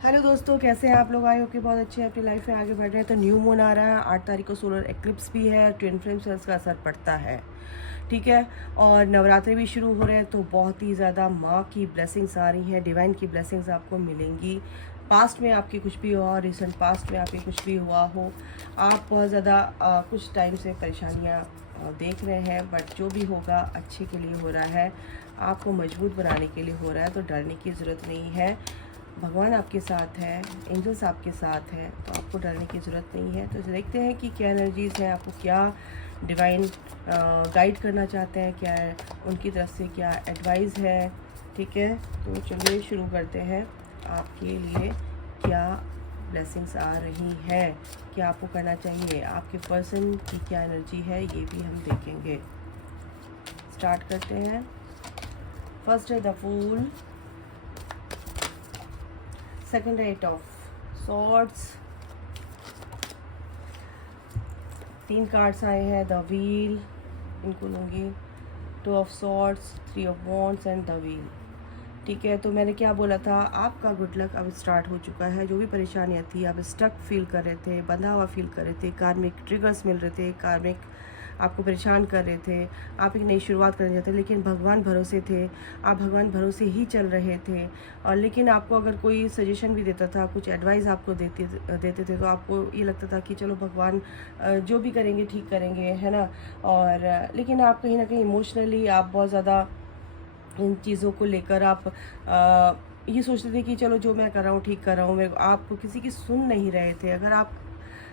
Hello दोस्तों, कैसे हैं आप लोग? आए हो कि बहुत अच्छे हैं, अपनी लाइफ में आगे बढ़ रहे हैं। तो न्यू मून आ रहा है, 8 तारीख को सोलर एक्लिप्स भी है, ट्विन फ्लेम सेल्स का असर पड़ता है। ठीक है। और नवरात्रि भी शुरू हो रहे हैं, तो बहुत ही ज़्यादा माँ की ब्लेसिंग्स आ रही हैं, डिवाइन की ब्लेसिंग्स आपको मिलेंगी। पास्ट में आपकी कुछ भी हुआ, रिसेंट पास्ट में आपकी कुछ भी हुआ हो, आप बहुत ज़्यादा कुछ टाइम से परेशानियाँ देख रहे हैं, बट जो भी होगा अच्छे के लिए हो रहा है, आपको मजबूत बनाने के लिए हो रहा है। तो डरने की ज़रूरत नहीं है, भगवान आपके साथ है, एंजल्स आपके साथ है, तो आपको डरने की ज़रूरत नहीं है। तो देखते हैं कि क्या एनर्जीज़ हैं, आपको क्या डिवाइन गाइड करना चाहते हैं, क्या है उनकी तरफ से, क्या एडवाइस है। ठीक है, तो चलिए शुरू करते हैं। आपके लिए क्या ब्लेसिंग्स आ रही है, क्या आपको करना चाहिए, आपके पर्सन की क्या एनर्जी है, ये भी हम देखेंगे। स्टार्ट करते हैं। फर्स्ट है the fool, second eight of swords, 3 cards आए हैं, द व्हील, इनको लूँगी, 2 of swords, 3 of wands and the wheel. ठीक है, तो मैंने क्या बोला था, आपका गुड लक अब स्टार्ट हो चुका है। जो भी परेशानियाँ थी, आप स्टक फील कर रहे थे, बंधा हुआ फील कर रहे थे, कार्मिक ट्रिगर्स मिल रहे थे, कार्मिक आपको परेशान कर रहे थे, आप एक नई शुरुआत करना चाहते थे, लेकिन भगवान भरोसे थे, आप भगवान भरोसे ही चल रहे थे। और लेकिन आपको अगर कोई सजेशन भी देता था, कुछ एडवाइस आपको देते थे, तो आपको ये लगता था कि चलो भगवान जो भी करेंगे ठीक करेंगे, है ना। और लेकिन आप कहीं ना कहीं इमोशनली आप बहुत ज़्यादा इन चीज़ों को लेकर आप ये सोचते थे कि चलो जो मैं कर रहा हूँ ठीक कर रहा हूँ। मेरे आप किसी की सुन नहीं रहे थे। अगर आप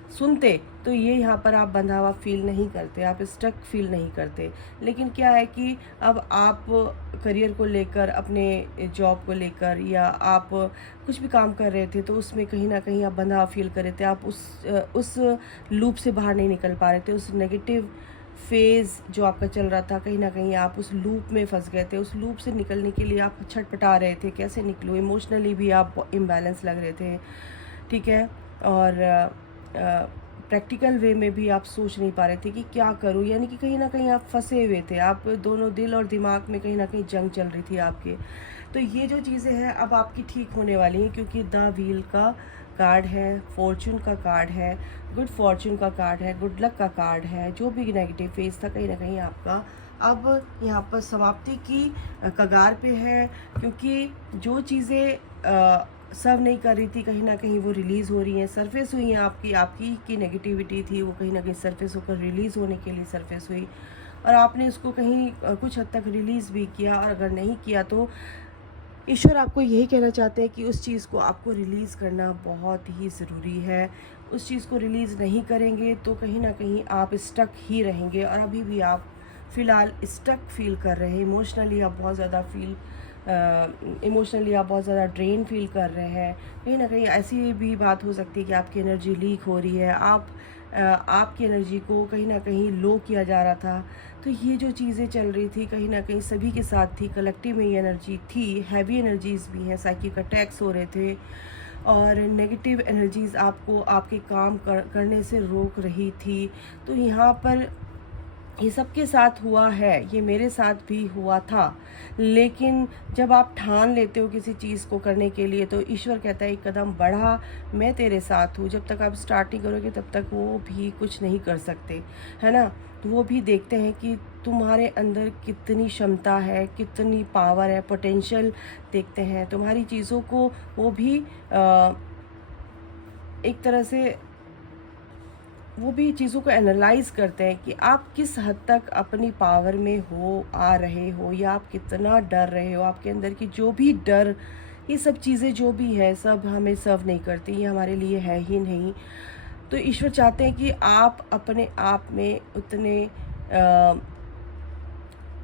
सुनते तो ये यहाँ पर आप बंधा हुआ फील नहीं करते, आप स्टक फील नहीं करते। लेकिन क्या है कि अब आप करियर को लेकर, अपने जॉब को लेकर, या आप कुछ भी काम कर रहे थे, तो उसमें कहीं ना कहीं आप बंधा हुआ फील कर रहे थे। आप उस लूप से बाहर नहीं निकल पा रहे थे। उस नेगेटिव फेज़ जो आपका चल रहा था, कहीं ना कहीं आप उस लूप में फंस गए थे। उस लूप से निकलने के लिए आप छटपटा रहे थे, कैसे निकलूँ। इमोशनली भी आप इम्बैलेंस लग रहे थे। ठीक है। और प्रैक्टिकल वे में भी आप सोच नहीं पा रहे थे कि क्या करूँ, यानी कि कहीं ना कहीं आप फंसे हुए थे। आप दोनों दिल और दिमाग में कहीं ना कहीं जंग चल रही थी आपके। तो ये जो चीज़ें हैं अब आपकी ठीक होने वाली हैं, क्योंकि द व्हील का कार्ड है, फॉर्चून का कार्ड है, गुड फॉर्चून का कार्ड है, गुड लक का कार्ड है। जो भी नेगेटिव फेज था कहीं ना कहीं आपका अब यहाँ पर समाप्ति की कगार पे है, क्योंकि जो चीज़ें सर्व नहीं कर रही थी, कहीं ना कहीं वो रिलीज़ हो रही हैं, सरफेस हुई हैं। आपकी की नेगेटिविटी थी, वो कहीं ना कहीं सरफेस होकर रिलीज़ होने के लिए सरफेस हुई। और आपने उसको कहीं कुछ हद तक रिलीज़ भी किया। और अगर नहीं किया तो ईश्वर आपको यही कहना चाहते हैं कि उस चीज़ को आपको रिलीज़ करना बहुत ही ज़रूरी है। उस चीज़ को रिलीज़ नहीं करेंगे तो कहीं ना कहीं आप स्टक ही रहेंगे। और अभी भी आप फ़िलहाल स्टक फील कर रहे हैं। इमोशनली आप बहुत ज़्यादा ड्रेन फील कर रहे हैं। कहीं ना कहीं ऐसी भी बात हो सकती है कि आपकी एनर्जी लीक हो रही है, आपकी एनर्जी को कहीं ना कहीं लो किया जा रहा था। तो ये जो चीज़ें चल रही थी कहीं ना कहीं सभी के साथ थी, कलेक्टिव में ये एनर्जी थी। हैवी एनर्जीज़ भी हैं, साइकिक अटैक्स हो रहे थे, और नेगेटिव एनर्जीज़ आपको आपके काम करने से रोक रही थी। तो यहाँ पर ये सबके साथ हुआ है, ये मेरे साथ भी हुआ था। लेकिन जब आप ठान लेते हो किसी चीज़ को करने के लिए, तो ईश्वर कहता है एक कदम बढ़ा, मैं तेरे साथ हूँ। जब तक आप स्टार्ट नहीं करोगे तब तक वो भी कुछ नहीं कर सकते, है ना। तो वो भी देखते हैं कि तुम्हारे अंदर कितनी क्षमता है, कितनी पावर है, पोटेंशियल देखते हैं तुम्हारी चीज़ों को। वो भी एक तरह से वो भी चीज़ों को एनालाइज करते हैं कि आप किस हद तक अपनी पावर में हो, आ रहे हो, या आप कितना डर रहे हो। आपके अंदर की जो भी डर, ये सब चीज़ें जो भी है, सब हमें सर्व नहीं करती, ये हमारे लिए है ही नहीं। तो ईश्वर चाहते हैं कि आप अपने आप में उतने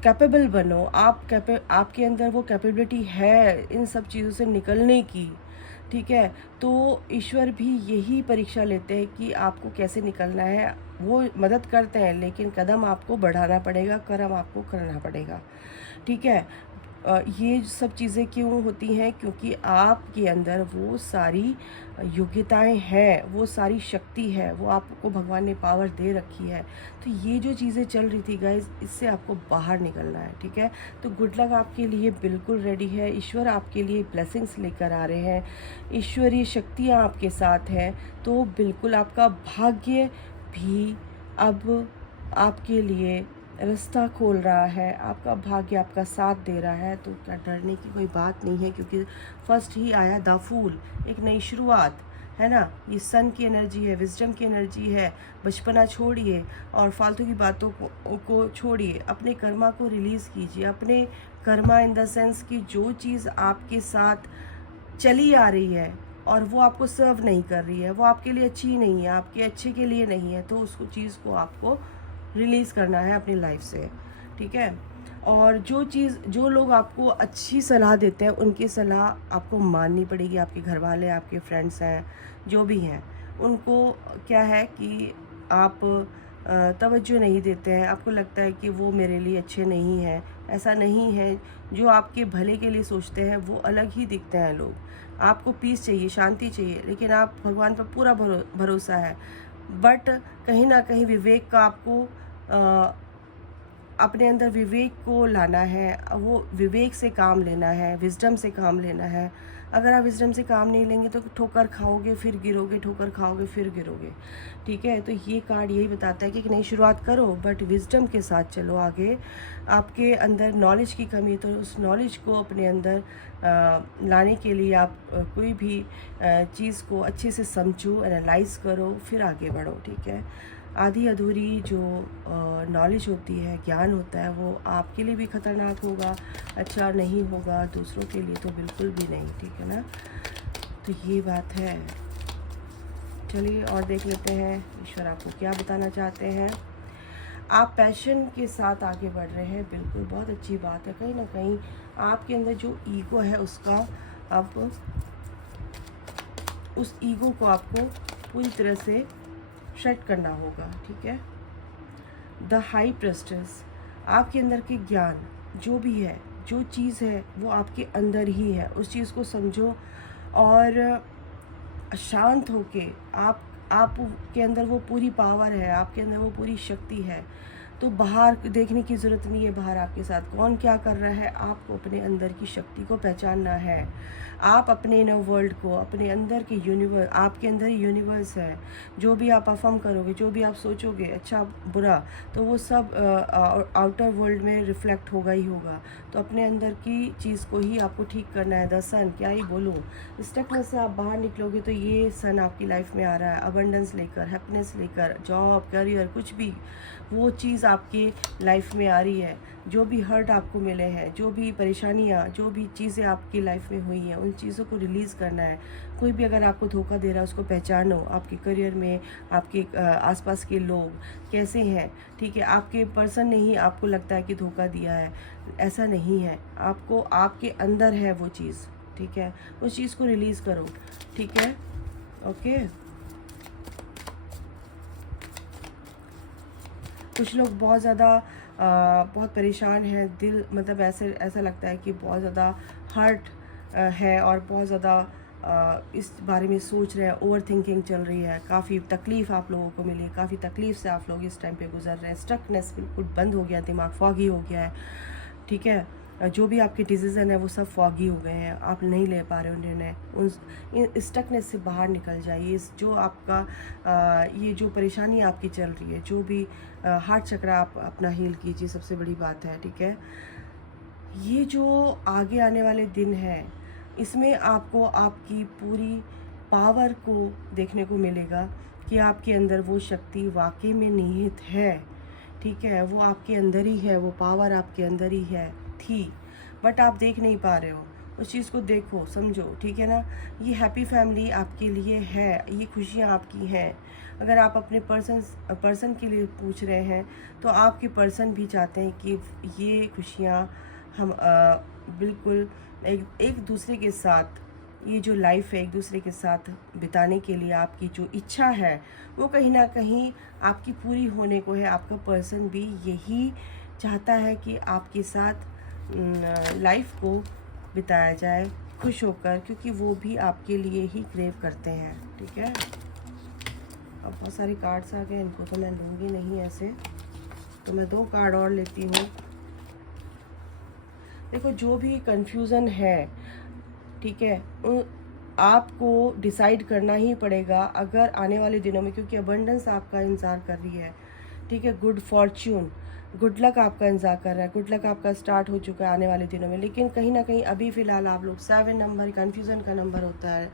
कैपेबल बनो। आपके अंदर वो कैपेबिलिटी है इन सब चीज़ों से निकलने की। ठीक है, तो ईश्वर भी यही परीक्षा लेते हैं कि आपको कैसे निकलना है। वो मदद करते हैं, लेकिन कदम आपको बढ़ाना पड़ेगा, कर्म आपको करना पड़ेगा। ठीक है, ये सब चीज़ें क्यों होती हैं? क्योंकि आपके अंदर वो सारी योग्यताएं हैं, वो सारी शक्ति है, वो आपको भगवान ने पावर दे रखी है। तो ये जो चीज़ें चल रही थी गाइस, इससे आपको बाहर निकलना है, ठीक है? तो गुड लक आपके लिए बिल्कुल रेडी है। ईश्वर आपके लिए ब्लेसिंग्स लेकर आ रहे हैं, ईश्वरीय शक्तियाँ आपके साथ हैं। तो बिल्कुल आपका भाग्य भी अब आपके लिए रास्ता खोल रहा है, आपका भाग्य आपका साथ दे रहा है। तो क्या डरने की कोई बात नहीं है, क्योंकि फर्स्ट ही आया द फूल, एक नई शुरुआत है ना। ये सन की एनर्जी है, विजडम की एनर्जी है। बचपना छोड़िए और फालतू की बातों को छोड़िए, अपने कर्मा को रिलीज़ कीजिए। अपने कर्मा इन द सेंस कि जो चीज़ आपके साथ चली आ रही है और वो आपको सर्व नहीं कर रही है, वो आपके लिए अच्छी नहीं है, आपके अच्छे के लिए नहीं है, तो उसको चीज़ को आपको रिलीज़ करना है अपनी लाइफ से, ठीक है। और जो लोग आपको अच्छी सलाह देते हैं, उनकी सलाह आपको माननी पड़ेगी। आपके घर वाले, आपके फ्रेंड्स हैं, जो भी हैं, उनको क्या है कि आप तवज्जो नहीं देते हैं। आपको लगता है कि वो मेरे लिए अच्छे नहीं हैं। ऐसा नहीं है। जो आपके भले के लिए सोचते हैं वो अलग ही दिखते हैं लोग। आपको पीस चाहिए, शांति चाहिए, लेकिन आप भगवान पर पूरा भरोसा है। बट कहीं ना कहीं विवेक का आपको अपने अंदर विवेक को लाना है, वो विवेक से काम लेना है, विजडम से काम लेना है। अगर आप विजडम से काम नहीं लेंगे तो ठोकर खाओगे फिर गिरोगे, ठोकर खाओगे फिर गिरोगे, ठीक है। तो ये कार्ड यही बताता है कि एक नई शुरुआत करो, बट विजडम के साथ चलो आगे। आपके अंदर नॉलेज की कमी है, तो उस नॉलेज को अपने अंदर लाने के लिए आप कोई भी चीज़ को अच्छे से समझो, एनालाइज करो, फिर आगे बढ़ो, ठीक है। आधी अधूरी जो नॉलेज होती है, ज्ञान होता है, वो आपके लिए भी ख़तरनाक होगा, अच्छा नहीं होगा, दूसरों के लिए तो बिल्कुल भी नहीं, ठीक है ना। तो ये बात है। चलिए और देख लेते हैं ईश्वर आपको क्या बताना चाहते हैं। आप पैशन के साथ आगे बढ़ रहे हैं, बिल्कुल बहुत अच्छी बात है। कहीं ना कहीं आपके अंदर जो ईगो है उसका अब उस ईगो को आपको पूरी तरह से शट करना होगा, ठीक है। द हाई प्रेस्टेस, आपके अंदर के ज्ञान जो भी है, जो चीज़ है वो आपके अंदर ही है, उस चीज़ को समझो और शांत होके आप के अंदर वो पूरी पावर है, आपके अंदर वो पूरी शक्ति है। तो बाहर देखने की ज़रूरत नहीं है, बाहर आपके साथ कौन क्या कर रहा है, आपको अपने अंदर की शक्ति को पहचानना है। आप अपने इनर वर्ल्ड को, अपने अंदर के यूनिवर्स, आपके अंदर ही यूनिवर्स है। जो भी आप परफॉर्म करोगे, जो भी आप सोचोगे, अच्छा बुरा, तो वो सब आउटर वर्ल्ड में रिफ्लेक्ट होगा ही होगा। तो अपने अंदर की चीज़ को ही आपको ठीक करना है। द सन, क्या ही बोलूँ, स्टकनेस से आप बाहर निकलोगे तो ये सन आपकी लाइफ में आ रहा है, अबंडेंस लेकर, हैप्पीनेस लेकर, जॉब, करियर, कुछ भी वो चीज़ आपकी लाइफ में आ रही है। जो भी हर्ट आपको मिले हैं, जो भी परेशानियाँ, जो भी चीज़ें आपकी लाइफ में हुई हैं, उन चीज़ों को रिलीज़ करना है। कोई भी अगर आपको धोखा दे रहा है उसको पहचानो। आपके करियर में आपके आसपास के लोग कैसे हैं, ठीक है। आपके पर्सन ने ही आपको लगता है कि धोखा दिया है, ऐसा नहीं है। आपको आपके अंदर है वो चीज़, ठीक है। उस चीज़ को रिलीज़ करो, ठीक है, ओके। कुछ लोग बहुत ज़्यादा बहुत परेशान हैं, दिल मतलब ऐसा लगता है कि बहुत ज़्यादा हर्ट है और बहुत ज़्यादा इस बारे में सोच रहे हैं, ओवर थिंकिंग चल रही है, काफ़ी तकलीफ़ आप लोगों को मिली है, काफ़ी तकलीफ़ से आप लोग इस टाइम पे गुजर रहे हैं। स्टकनेस बिल्कुल बंद हो गया, दिमाग फॉगी हो गया है, ठीक है। जो भी आपके डिसीज़न है वो सब फॉगी हो गए हैं, आप नहीं ले पा रहे हो निर्णय। उन स्टकनेस से बाहर निकल जाइए। इस जो आपका ये जो परेशानी आपकी चल रही है, जो भी हार्ट चक्र आप अपना हील कीजिए, सबसे बड़ी बात है, ठीक है। ये जो आगे आने वाले दिन हैं, इसमें आपको आपकी पूरी पावर को देखने को मिलेगा कि आपके अंदर वो शक्ति वाकई में निहित है, ठीक है। वो आपके अंदर ही है, वो पावर आपके अंदर ही है, थी, बट आप देख नहीं पा रहे हो। उस चीज़ को देखो, समझो, ठीक है ना। ये हैप्पी फैमिली आपके लिए है, ये खुशियाँ आपकी हैं। अगर आप अपने पर्सन के लिए पूछ रहे हैं तो आपके पर्सन भी चाहते हैं कि ये खुशियाँ हम बिल्कुल एक दूसरे के साथ, ये जो लाइफ है एक दूसरे के साथ बिताने के लिए आपकी जो इच्छा है वो कहीं ना कहीं आपकी पूरी होने को है। आपका पर्सन भी यही चाहता है कि आपके साथ लाइफ को बिताया जाए खुश होकर, क्योंकि वो भी आपके लिए ही क्रेव करते हैं। ठीक है, अब बहुत सारे कार्ड्स आ गए, इनको तो मैं लूँगी नहीं ऐसे, तो मैं 2 कार्ड और लेती हूँ। देखो, जो भी कंफ्यूज़न है, ठीक है, आपको डिसाइड करना ही पड़ेगा अगर आने वाले दिनों में, क्योंकि अबंडेंस आपका इंतज़ार कर रही है। ठीक है, गुड फॉर्च्यून, गुड लक आपका इंतज़ार कर रहा है, गुड लक आपका स्टार्ट हो चुका है आने वाले दिनों में। लेकिन कहीं ना कहीं अभी फ़िलहाल आप लोग 7 नंबर कन्फ्यूज़न का नंबर होता है,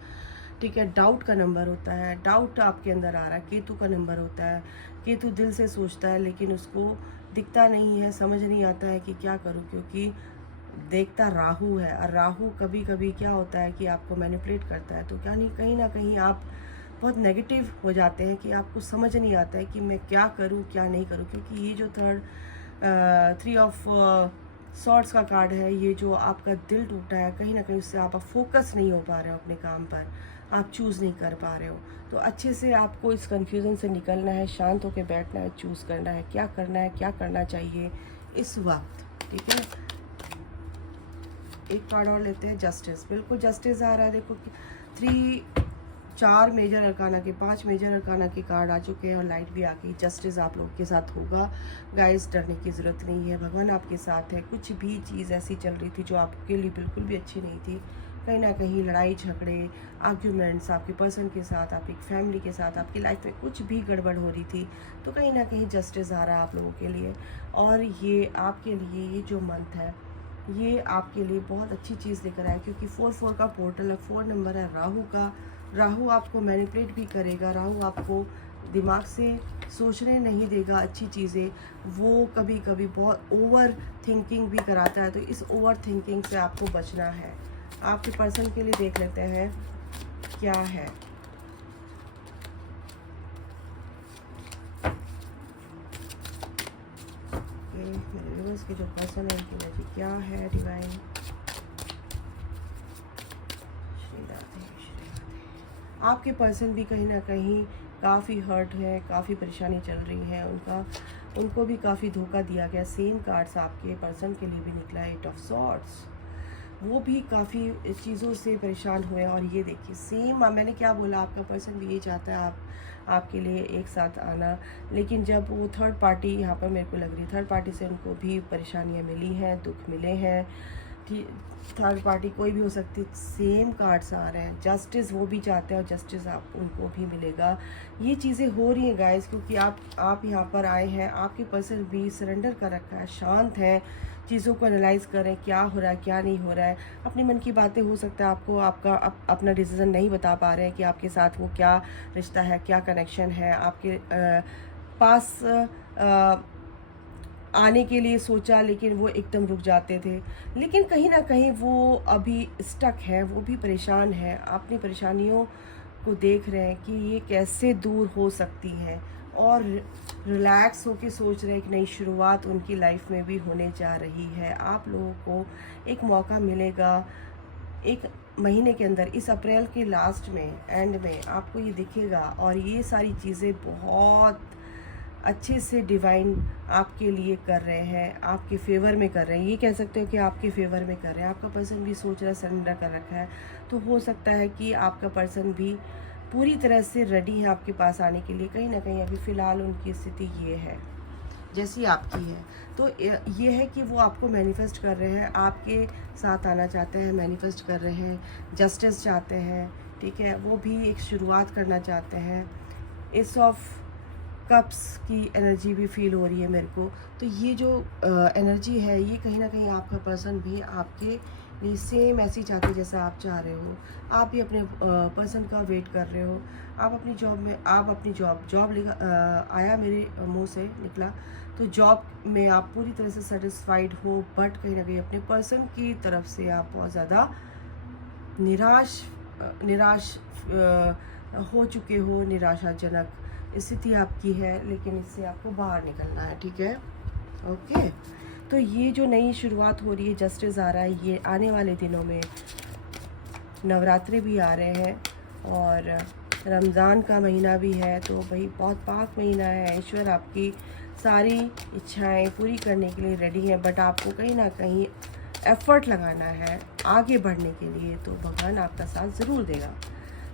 ठीक है, डाउट का नंबर होता है, डाउट आपके अंदर आ रहा है, केतु का नंबर होता है। केतु दिल से सोचता है लेकिन उसको दिखता नहीं है, समझ नहीं आता है कि क्या करूँ, क्योंकि देखता राहु है, और राहु कभी कभी क्या होता है कि आपको मैनिपुलेट करता है। तो क्या नहीं, कहीं ना कहीं आप बहुत नेगेटिव हो जाते हैं कि आपको समझ नहीं आता है कि मैं क्या करूं क्या नहीं करूं, क्योंकि ये जो थ्री ऑफ सॉर्ड्स का कार्ड है, ये जो आपका दिल टूटा है, कहीं ना कहीं उससे आप फोकस नहीं हो पा रहे हो अपने काम पर, आप चूज़ नहीं कर पा रहे हो। तो अच्छे से आपको इस कन्फ्यूज़न से निकलना है, शांत होकर बैठना है, चूज़ करना है क्या करना है, क्या करना चाहिए इस वक्त। ठीक है, एक कार्ड और लेते हैं, जस्टिस। बिल्कुल जस्टिस आ रहा है। देखो, 4 मेजर अरकाना के 5 मेजर अरकाना के कार्ड आ चुके हैं और लाइट भी आ गई। जस्टिस आप लोगों के साथ होगा गाइस, डरने की ज़रूरत नहीं है, भगवान आपके साथ है। कुछ भी चीज़ ऐसी चल रही थी जो आपके लिए बिल्कुल भी अच्छी नहीं थी, कहीं ना कहीं लड़ाई झगड़े, आर्ग्यूमेंट्स आपके पर्सन के साथ, आपकी फैमिली के साथ, आपकी लाइफ में कुछ भी गड़बड़ हो रही थी, तो कहीं ना कहीं जस्टिस आ रहा है आप लोगों के लिए। और ये आपके लिए, ये जो मंथ है, ये आपके लिए बहुत अच्छी चीज़ लेकर आया, क्योंकि 4 का पोर्टल है, 4 नंबर है राहु का। राहु आपको मैनिपुलेट भी करेगा, राहु आपको दिमाग से सोचने नहीं देगा अच्छी चीज़ें, वो कभी कभी बहुत ओवर थिंकिंग भी कराता है। तो इस ओवर थिंकिंग से आपको बचना है। आपके पर्सन के लिए देख लेते हैं क्या है। मेरे व्यूअर्स के जो पर्सन है उनकी वजह क्या है, डिवाइन श्री राधे श्री राधे। आपके पर्सन भी कहीं ना कहीं काफ़ी हर्ट है, काफ़ी परेशानी चल रही है, उनको भी काफ़ी धोखा दिया गया। सेम कार्ड्स आपके पर्सन के लिए भी निकला है, 8 ऑफ सॉर्ड्स। वो भी काफ़ी चीज़ों से परेशान हुए। और ये देखिए सेम, मैंने क्या बोला, आपका पर्सन भी ये चाहता है आपके लिए एक साथ आना, लेकिन जब वो थर्ड पार्टी यहाँ पर मेरे को लग रही है, थर्ड पार्टी से उनको भी परेशानियाँ मिली हैं, दुख मिले हैं। थर्ड पार्टी कोई भी हो सकती, सेम कार्ड्स आ रहे हैं। जस्टिस वो भी चाहते हैं और जस्टिस आप उनको भी मिलेगा। ये चीज़ें हो रही हैं गाइस, क्योंकि आप यहाँ पर आए हैं, आपके पर्सन भी सरेंडर कर रखा है, शांत है, चीज़ों को एनालाइज करें क्या हो रहा है क्या नहीं हो रहा है। अपनी मन की बातें, हो सकता है आपको अपना डिसीज़न नहीं बता पा रहे हैं कि आपके साथ वो क्या रिश्ता है, क्या कनेक्शन है। आपके पास आने के लिए सोचा, लेकिन वो एकदम रुक जाते थे, लेकिन कहीं ना कहीं वो अभी स्टक है, वो भी परेशान है। अपनी परेशानियों को देख रहे हैं कि ये कैसे दूर हो सकती हैं, और रिलैक्स होके सोच रहे हैं कि नई शुरुआत उनकी लाइफ में भी होने जा रही है। आप लोगों को एक मौका मिलेगा, एक महीने के अंदर, इस अप्रैल के लास्ट में, एंड में आपको ये दिखेगा। और ये सारी चीज़ें बहुत अच्छे से डिवाइन आपके लिए कर रहे हैं, आपके फेवर में कर रहे हैं। ये कह सकते हो कि आपके फेवर में कर रहे हैं। आपका पर्सन भी सोच रहा है, सरेंडर कर रखा है, तो हो सकता है कि आपका पर्सन भी पूरी तरह से रेडी है आपके पास आने के लिए। कहीं ना कहीं अभी फ़िलहाल उनकी स्थिति ये है जैसी आपकी है। तो ये है कि वो आपको मैनिफेस्ट कर रहे हैं, आपके साथ आना चाहते हैं, मैनिफेस्ट कर रहे हैं, जस्टिस चाहते हैं, ठीक है, वो भी एक शुरुआत करना चाहते हैं। एस ऑफ कप्स की एनर्जी भी फील हो रही है मेरे को। तो ये जो एनर्जी है, ये कहीं ना कहीं आपका पर्सन भी आपके लिए सेम ऐसी चाहते हैं जैसा आप चाह रहे हो। आप भी अपने पर्सन का वेट कर रहे हो। आप अपनी जॉब में, आप अपनी जॉब लिखा आया मेरे मुंह से निकला, तो जॉब में आप पूरी तरह से सेटिस्फाइड हो, बट कहीं ना कहीं अपने पर्सन की तरफ से आप बहुत ज़्यादा निराश हो चुके हो, निराशाजनक स्थिति आपकी है, लेकिन इससे आपको बाहर निकलना है। ठीक है, ओके। तो ये जो नई शुरुआत हो रही है, जस्टिस आ रहा है, ये आने वाले दिनों में नवरात्रि भी आ रहे हैं और रमज़ान का महीना भी है, तो भाई बहुत पाक महीना है। ईश्वर आपकी सारी इच्छाएं पूरी करने के लिए रेडी है, बट आपको कहीं ना कहीं एफ़र्ट लगाना है आगे बढ़ने के लिए, तो भगवान आपका साथ ज़रूर देगा।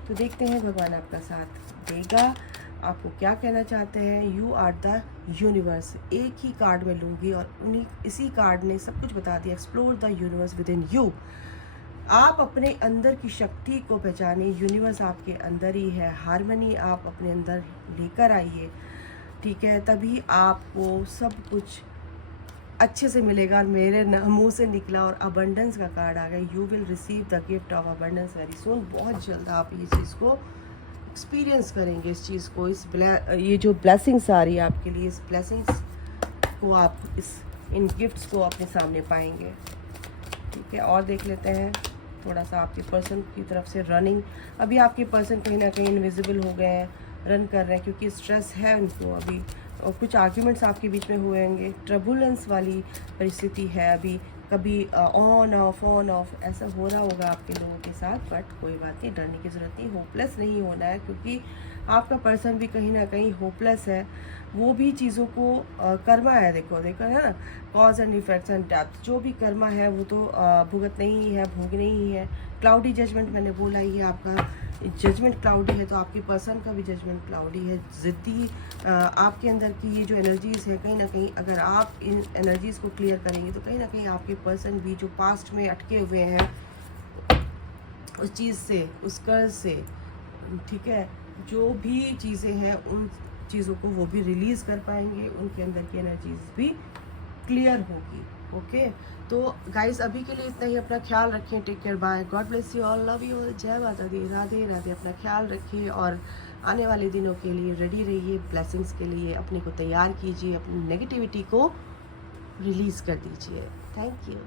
तो देखते हैं भगवान आपका साथ देगा। आपको क्या कहना चाहते हैं। यू आर द यूनिवर्स, एक ही कार्ड में लूँगी और इसी कार्ड ने सब कुछ बता दिया। Explore the universe with in you. आप अपने अंदर की शक्ति को पहचानिए, यूनिवर्स आपके अंदर ही है। हारमनी आप अपने अंदर लेकर आइए, ठीक है, तभी आपको सब कुछ अच्छे से मिलेगा। और मेरे मुंह से निकला और अबंडेंस का कार्ड आ गया। You will receive the gift of abundance very soon. बहुत जल्द आप ये चीज़ को एक्सपीरियंस करेंगे, इस चीज़ को, ये जो ब्लेसिंग्स आ रही है आपके लिए, इस ब्लेसिंग्स को आप इन गिफ्ट्स को अपने सामने पाएंगे, ठीक है। और देख लेते हैं थोड़ा सा आपके पर्सन की तरफ से रनिंग। अभी आपके पर्सन कहीं ना कहीं इनविजिबल हो गए हैं, रन कर रहे हैं क्योंकि स्ट्रेस है उनको अभी, और कुछ आर्ग्यूमेंट्स आपके बीच में हुए होंगे। ट्रबुलेंस वाली परिस्थिति है अभी, कभी ऑन ऑफ ऐसा हो रहा होगा आपके लोगों के साथ, बट कोई बात नहीं, डरने की ज़रूरत नहीं, होपलेस नहीं होना है, क्योंकि आपका पर्सन भी कहीं ना कहीं होपलेस है। वो भी चीज़ों को कर्मा है, देखो है ना, cause and effects and death, जो भी कर्मा है वो तो भुगतना ही है, भोगना ही है। क्लाउडी जजमेंट मैंने बोला, ये आपका जजमेंट क्लाउडी है, तो आपके पर्सन का भी जजमेंट क्लाउडी है। ज़िद्दी आपके अंदर की ये जो एनर्जीज़ है, कहीं ना कहीं अगर आप इन एनर्जीज़ को क्लियर करेंगे तो कहीं ना कहीं आपके पर्सन भी जो पास्ट में अटके हुए हैं उस चीज़ से, उस कर्ज से, ठीक है, जो भी चीज़ें हैं उन चीज़ों को वो भी रिलीज़ कर पाएंगे, उनके अंदर की एनर्जीज भी क्लियर होगी। ओके, तो गाइज अभी के लिए इतना ही। अपना ख्याल रखें, take care, bye, God bless you all, love you, जय माता दी, राधे राधे। अपना ख्याल रखिए और आने वाले दिनों के लिए रेडी रहिए, ब्लेसिंग्स के लिए अपने को तैयार कीजिए, अपनी नेगेटिविटी को रिलीज़ कर दीजिए। Thank you.